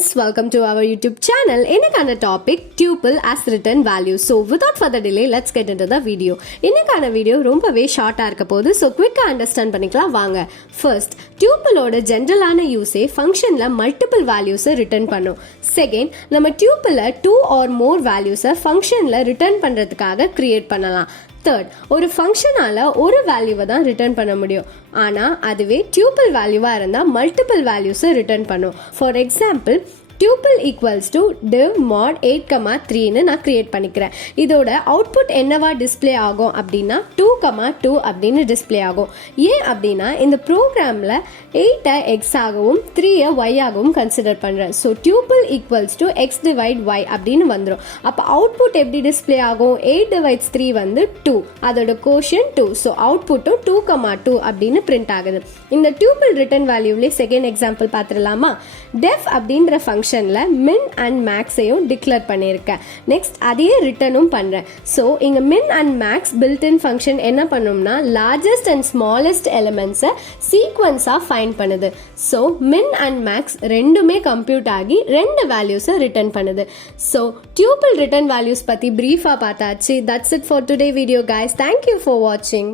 friends, welcome to our YouTube channel. இன்னைக்கான topic tuple as written value. So without further delay, let's get into the video. இன்னைக்கான video ரொம்பவே ஷார்ட்டா இருக்க போகுது. So குவிக்கா understand பண்ணிக்கலாம் வாங்க. First, tupleோட ஜெனரலான யூஸே ஃபங்க்ஷன்ல மல்டிபிள் வேல்யூஸை ரிட்டர்ன் பண்ணும். செகண்ட், நம்ம tupleல 2 or more வேல்யூஸை ஃபங்க்ஷன்ல ரிட்டர்ன் பண்றதுக்காக கிரியேட் பண்ணலாம். தேர்ட், ஒரு ஃபங்க்ஷனால ஒரு வேல்யூவை தான் ரிட்டர்ன் பண்ண முடியும். ஆனால் அதுவே டியூபிள் வேல்யூவாக இருந்தால் மல்டிபிள் வேல்யூஸை ரிட்டர்ன் பண்ணும். For example, tuple equals to div mod 8,3ன்னு நான் கிரியேட் பண்ணிக்கிறேன். இதோட அவுட்புட் என்னவா டிஸ்பிளே ஆகும் அப்படின்னா 2,2 அப்படின்னு டிஸ்பிளே ஆகும். ஏன் அப்படின்னா இந்த ப்ரோக்ராமில் 8 x ஆகவும் 3 y ஆகவும் கன்சிடர் பண்ணுறேன். So tuple equals to x divide y அப்படின்னு வந்துடும். அப்போ அவுட்புட் எப்படி டிஸ்பிளே ஆகும்? 8 divides 3 வந்து 2, அதோட கோஷன் 2. ஸோ அவுட்புட்டும் 2,2 அப்படின்னு பிரிண்ட் ஆகுது. இந்த tuple ரிட்டர்ன் வேல்யூலேயே செகண்ட் எக்ஸாம்பிள் பார்த்துடலாமா? def அப்படின்ற ஃபங்க்ஷன் min and maxையும் டிக்ளேர் பண்ணியிருக்கேன். நெக்ஸ்ட் அதையே ரிட்டர்னும் பண்ணுறேன். ஸோ இங்கே min and max built-in function என்ன பண்ணும்னா லார்ஜஸ்ட் அண்ட் ஸ்மாலஸ்ட் எலிமெண்ட்ஸை சீக்வன்ஸாக ஃபைண்ட் பண்ணுது. ஸோ min and max ரெண்டுமே கம்ப்யூட் ஆகி ரெண்டு வேல்யூஸை ரிட்டர்ன் பண்ணுது. ஸோ tuple ரிட்டர்ன் வேல்யூஸ் பற்றி ப்ரீஃபாக பார்த்தாச்சு. That's it for today video guys. Thank you for watching.